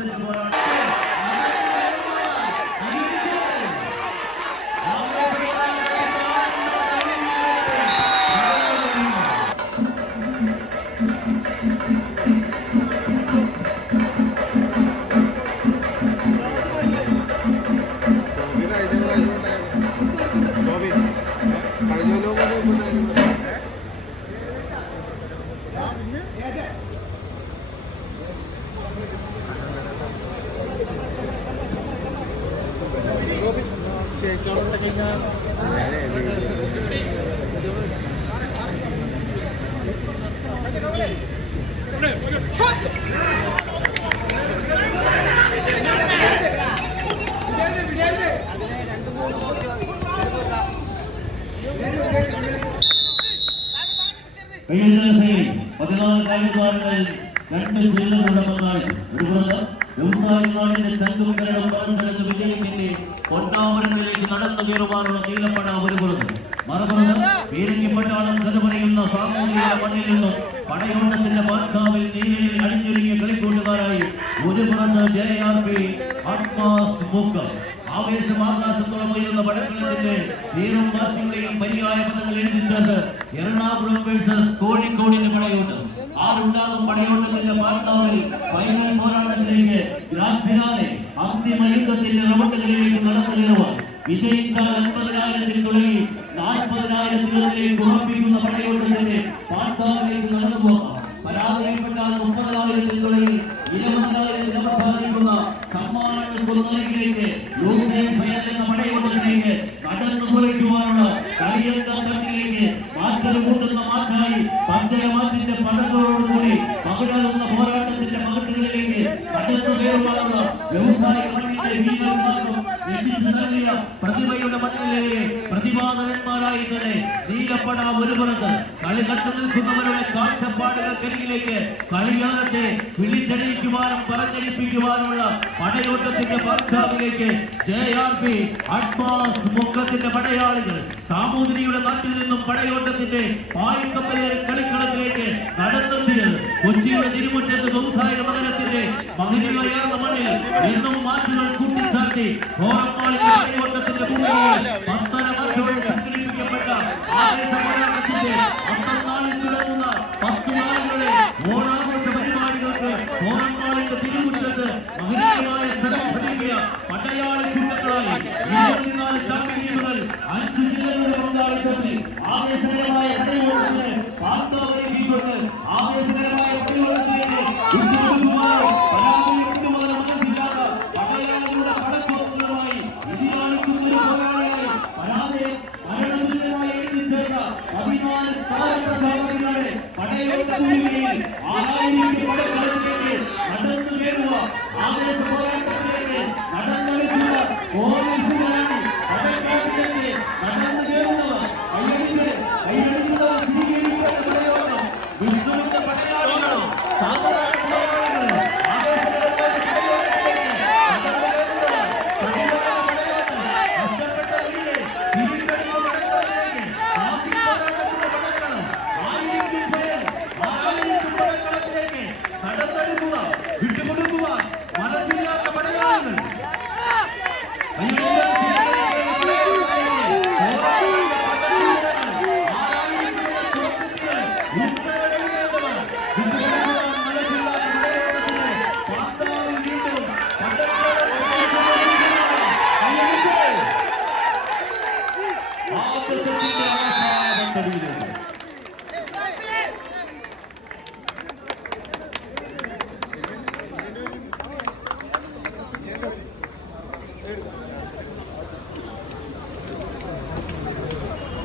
Set பதினாறு காய்கறிகள் கண்டு செல்லும் இடமல்லாய் எவ்வளவு தங்கும் விஜயம் இல்லை പൊന്നാമരങ്ങളിലേക്ക് നടന്നു കയറുവാനുള്ള നീലപ്പട ഒരു പുറത്ത് മറുപുറത്ത് പീരങ്കിപ്പട്ടാളം കഥ പറയുന്ന സാമൂഹിക മണ്ണിൽ നിന്നും പടയോട്ടത്തിന്റെ പാത്കാവിൽ നീലയിൽ അണിഞ്ഞൊരുങ്ങിയ കളിക്കൂട്ടുകാരായി ഒരു പുറത്ത് ജെ ആർ പി അഡ്മാസ് ആവേശം ആകാശത്തോളം ഉയരുന്ന പടക്കളത്തിന്റെ തീരും വാസികളെയും പര്യായ പദങ്ങൾ എഴുതി ചേർത്ത് എറണാകുളം വേഴ്സസ് കോഴിക്കോടിന്റെ ആരുണ്ടാകും പടയോട്ടത്തിന്റെ പാർട്ടാവിൽ ഫൈനൽ പോരാട്ടത്തിലേക്ക് ഗ്രാൻഡ് ഫിനാലെ അന്തിമ യുദ്ധത്തിന്റെ റൗണ്ടുകളിലേക്ക് നടന്നു വിജയിക്കാൻ അൻപതിനായിരത്തിൽ തുടങ്ങി നാൽപ്പതിനായിരത്തിലേക്ക് ഉറപ്പിക്കുന്ന പടയോട്ടത്തിന്റെ പാർട്ടാവിലേക്ക് നടന്നു പോകാം. പരാജയപ്പെട്ടാൽ മുപ്പതിനായിരത്തിൽ തുടങ്ങി എത്തിച്ചു പ്രതിഭയുടെ മണ്ണിലെ പ്രതിഭാതരന്മാരായി തന്നെ നീലപ്പട ഒരു പുറത്ത് കളി കണ്ടു നിൽക്കുന്നവരുടെ കാഴ്ചപ്പാടുകൾക്കരികിലേക്ക് കളിയാനത്തെ വിളിച്ചടിയിക്കുവാനും പറഞ്ഞടിപ്പിക്കുവാനുമുള്ള പടയോട്ടത്തിന്റെ ഭർത്താവിലേക്ക് ജെ ആർ പി അഡ്വാസ് മുഖത്തിന്റെ പടയാളികൾ സാമൂതിരിയുടെ നാട്ടിൽ നിന്നും പടയോട്ടത്തിന്റെ പായക്കപ്പലെ കളിക്കളത്തിലേക്ക് നടത്തുന്നത് കൊച്ചിയുടെ തിരുമുറ്റത്ത് വ്യവസായ നഗരത്തിന്റെ മഹിമയാർന്ന മണ്ണിൽ ഇന്നും മാറ്റുകൾ കൂട്ടിച്ചാട്ടി ഓറപ്പാളിന്റെ പടയോട്ടത്തിന്റെ മരണതുല്യമായി എഴുതി ചേർത്ത പതിനാല് താരപ്രധാനങ്ങളുടെ പടയോട്ട ഭൂമിയിൽ ആയിരം 頑張れ!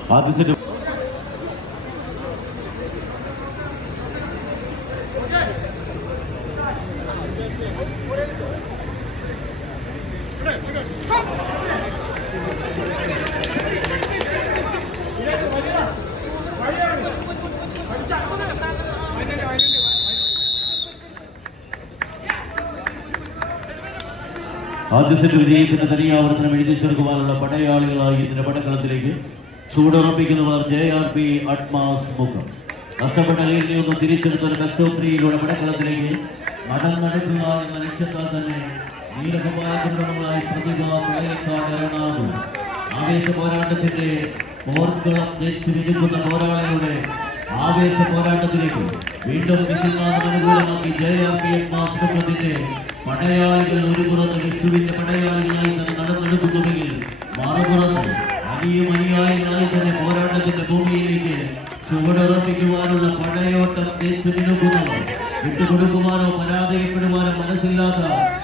ആദ്യ സെറ്റ് ആദ്യ സെറ്റ് വിജയത്തിന്റെ തനിയാവർത്തനം എഴുതി ചേർക്കുവാനുള്ള പടയാളികളായി ഇതിന്റെ പടക്കളത്തിലേക്ക് ചൂടുറപ്പിക്കുന്നവർ ജെ ആർ പി അഡ്മാസ് മുഖം നഷ്ടപ്പെട്ട ലീഗിനെ ഒന്ന് തിരിച്ചെടുത്ത ഒരു പടക്കളത്തിലേക്ക് നടക്കുക പടക്കളത്തിലേക്ക് നടന്നെടുക്കുക എന്ന ലക്ഷ്യത്താൽ തന്നെ നീലകുമാരങ്ങളായി പ്രതിഭ പ്രളയക്കാട് എറണാകുളം. ആവേശ പോരാട്ടത്തിന്റെ പോരാളികളുടെ ആവേശ പോരാട്ടത്തിലേക്ക് വീണ്ടും വിശ്വനാഥ് അനുകൂലമാക്കി അഡ്മാസ് മുഖത്തിന്റെ പടയാളികൾ ഒരു പുറത്ത് വിഷുവിന്റെ പടയാളികളായി നടന്നെടുക്കുന്നുവെങ്കിൽ മറുപുറത്ത് അനിയും അനുയായികളായി തന്നെ പോരാട്ടത്തിന്റെ ഭൂമിയിലേക്ക് ചുവടുറപ്പിക്കുവാനുള്ള പടയോട്ടം വിട്ടുകൊടുക്കുവാനോ പരാജയപ്പെടുവാനോ മനസ്സില്ലാത്ത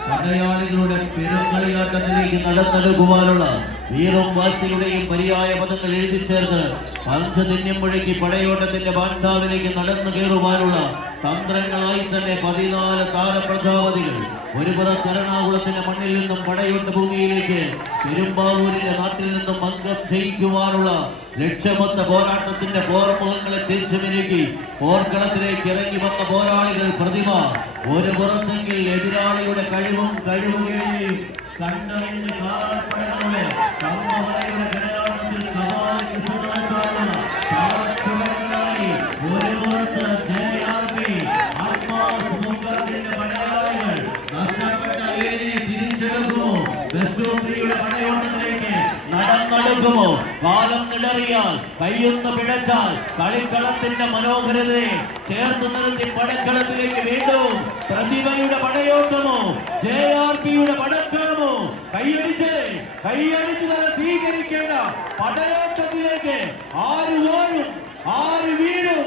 പടയാളികളുടെ പെരുങ്കളിയാട്ടത്തിലേക്ക് നടത്തെടുക്കുവാനുള്ള വീറും വാശിയുടെയും പര്യായ പദങ്ങൾ എഴുതി ചേർത്ത് പഞ്ചതിന്യം മുഴക്കി പടയോട്ടത്തിന്റെ ബാന്ധാവിലേക്ക് നടന്നു കയറുവാനുള്ള തന്ത്രങ്ങളായി തന്നെ പതിനാല് താരപ്രജാപതികൾ ഒരു പുറത്ത് എറണാകുളത്തിന്റെ മണ്ണിൽ നിന്നും പടയോട്ട ഭൂമിയിലേക്ക് പെരുമ്പാവൂരിന്റെ നാട്ടിൽ നിന്നും അംഗം ജയിക്കുവാനുള്ള ലക്ഷ്യമൊത്ത പോരാട്ടത്തിന്റെ പോർമുഖങ്ങളെ തിരിച്ചുമിനുക്കി പോർക്കളത്തിലേക്ക് ഇറങ്ങി വന്ന പോരാളികൾ പ്രതിമ. ഒരു പുറത്തെങ്കിൽ എതിരാളിയുടെ കഴിവും കഴിവുകയും കണ്ടറിഞ്ഞ് കാലാൾപ്പടകളുടെ കമ്പവലയുടെ കാലം നിടറിയാൽ കയ്യൊന്ന് പിഴച്ചാൽ കളിക്കളത്തിന്റെ മനോഹരതയെ ചേർത്ത് നിർത്തി പടക്കളത്തിലേക്ക് വീണ്ടും പ്രതിഭയുടെ പടയോട്ടമോ ജെ ആർ പിയുടെ പടക്കളമോ കൈയടിച്ച് കൈയടിച്ച് തന്നെ സ്വീകരിക്കേണ്ട പടയോട്ടത്തിലേക്ക് ആര് വാഴും ആര് വീഴും?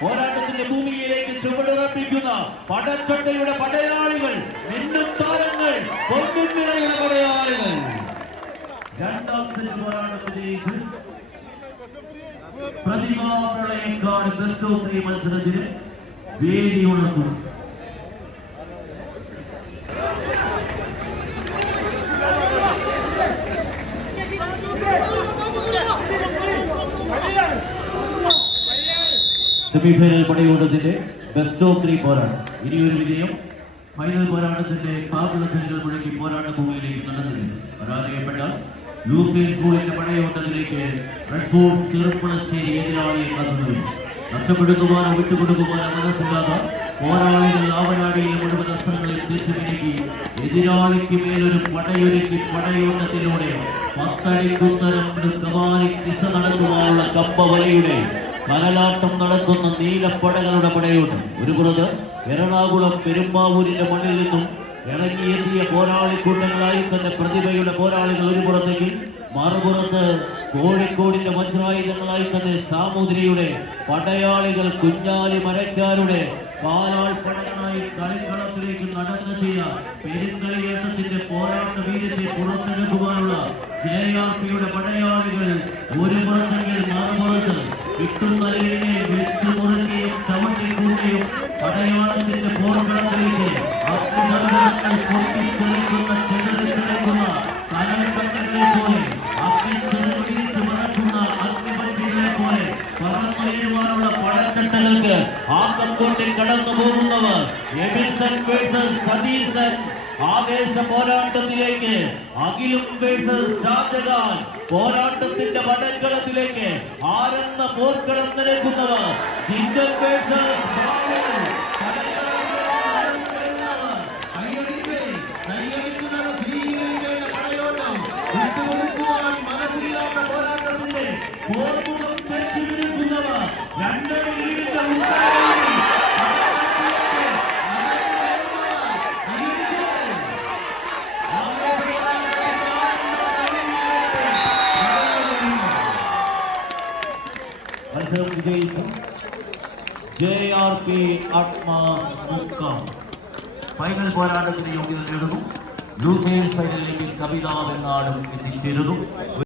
പോരാട്ടത്തിന്റെ ഭൂമിയിലേക്ക് ചുവടുറപ്പിക്കുന്ന പടച്ചൊട്ടയുടെ പടയാളികൾ മിന്നും താരങ്ങൾ പൊന്നും നിലയുടെ പടയാളികൾ. രണ്ടാമത്തെ പോരാട്ടത്തിലേക്ക് പ്രളയക്കാട് ബെസ്റ്റ് ഓഫ് ത്രീ മത്സരത്തിന് വേദി ഉണർത്തും സെമിഫൈനൽ പടയോട്ടത്തിന്റെ ബെസ്റ്റ് ഓഫ് ത്രീ പോരാട്ടം ഇനിയൊരു വിജയം ഫൈനൽ പോരാട്ടത്തിന്റെ കാകുളത്തിനുകൾ മുഴക്കി പോരാട്ട ഭൂമിയിലേക്ക് നടന്നില്ല പരാജയപ്പെട്ട ലൂസിയൻ സ്കൂളിന്റെ പടയോട്ടത്തിലേക്ക് റെഡ് ഫോർട്ട് ചെറുപ്പളശ്ശേരി എതിരാളിയെ കടന്നു നഷ്ടപ്പെടുത്തുവാനോ വിട്ടുകൊടുക്കുവാനോ മനസ്സില്ലാത്ത പോരാളികൾ ആവനാടിയിലെ മുഴുവൻ നഷ്ടങ്ങളിൽ തിരിച്ചുപിടിക്കി എതിരാളിക്ക് മേലൊരു പടയൊരുക്കി പടയോട്ടത്തിലൂടെ പത്തടിക്കുത്തരം കവാലി ദിശ നടത്തുവാനുള്ള കമ്പവലിയുടെ കലലാട്ടം നടത്തുന്ന നീലപ്പടകളുടെ പടയോട്ടം. ഒരു പുറത്ത് എറണാകുളം പെരുമ്പാവൂരിന്റെ മണ്ണിൽ നിന്നും ഇറങ്ങിയെത്തിയ പോരാളിക്കൂട്ടങ്ങളായി തന്റെ പ്രതിഭയുടെ പോരാളികൾ ഒരു പുറത്തേക്ക് മറുപുറത്ത് കോഴിക്കോടിന്റെ വജ്രായുധങ്ങളായി തന്നെ സാമൂതിരിയുടെ പടയാളികൾ കുഞ്ഞാലി മരക്കാരുടെ കാലാൾപ്പടകളായി കളിക്കളത്തിലേക്ക് നടന്നെത്തിയ പെരുങ്കളിയേട്ടത്തിന്റെ പോരാട്ട വീര്യത്തെ പുറത്തെടുക്കുവാനുള്ള ജെ ആർ പിയുടെ പടയാളികൾ ഒരു പുറത്തെങ്കിൽ മറുപുറത്ത് ലീനെ വെച്ചു മുറുകയും ചവിട്ടി കൂടുകയും പടയാളത്തിന്റെ പോർക്കളത്തിലേക്ക് അഗ്നിപർവതങ്ങൾ പൊട്ടിത്തെറിക്കുന്ന ചെറുതെടുക്കുന്ന കനൽപ്പട്ടകളെ പോലെ അഗ്നിച്ചെറുതിരിച്ച് മറക്കുന്ന അഗ്നിപക്ഷികളെ പോലെ പറന്നുയരുവാനുള്ള പടക്കെട്ടകൾക്ക് ആക്കം കൊണ്ടി കടന്നു പോകുന്നവർ എബിൽസൺ വേഴ്സസ് സതീശൻ ആവേശ പോരാട്ടത്തിലേക്ക് അഖിലും വേഴ്സസ് ഷാജഹാൻ പോരാട്ടത്തിന്റെ വടക്കളത്തിലേക്ക് ആരെന്ന പോർക്കളം നിരക്കുന്നവർ ജിങ്കൻ വേഴ്സസ് ആർ പി ആത്മാ മുക്കം ഫൈനൽ പോരാട്ടത്തിന് യോഗ്യത നേടുന്നു ലൂസേഴ്സ് ഫൈനലിലേക്ക് കവിത വെന്നാടും എത്തിച്ചേരുന്നു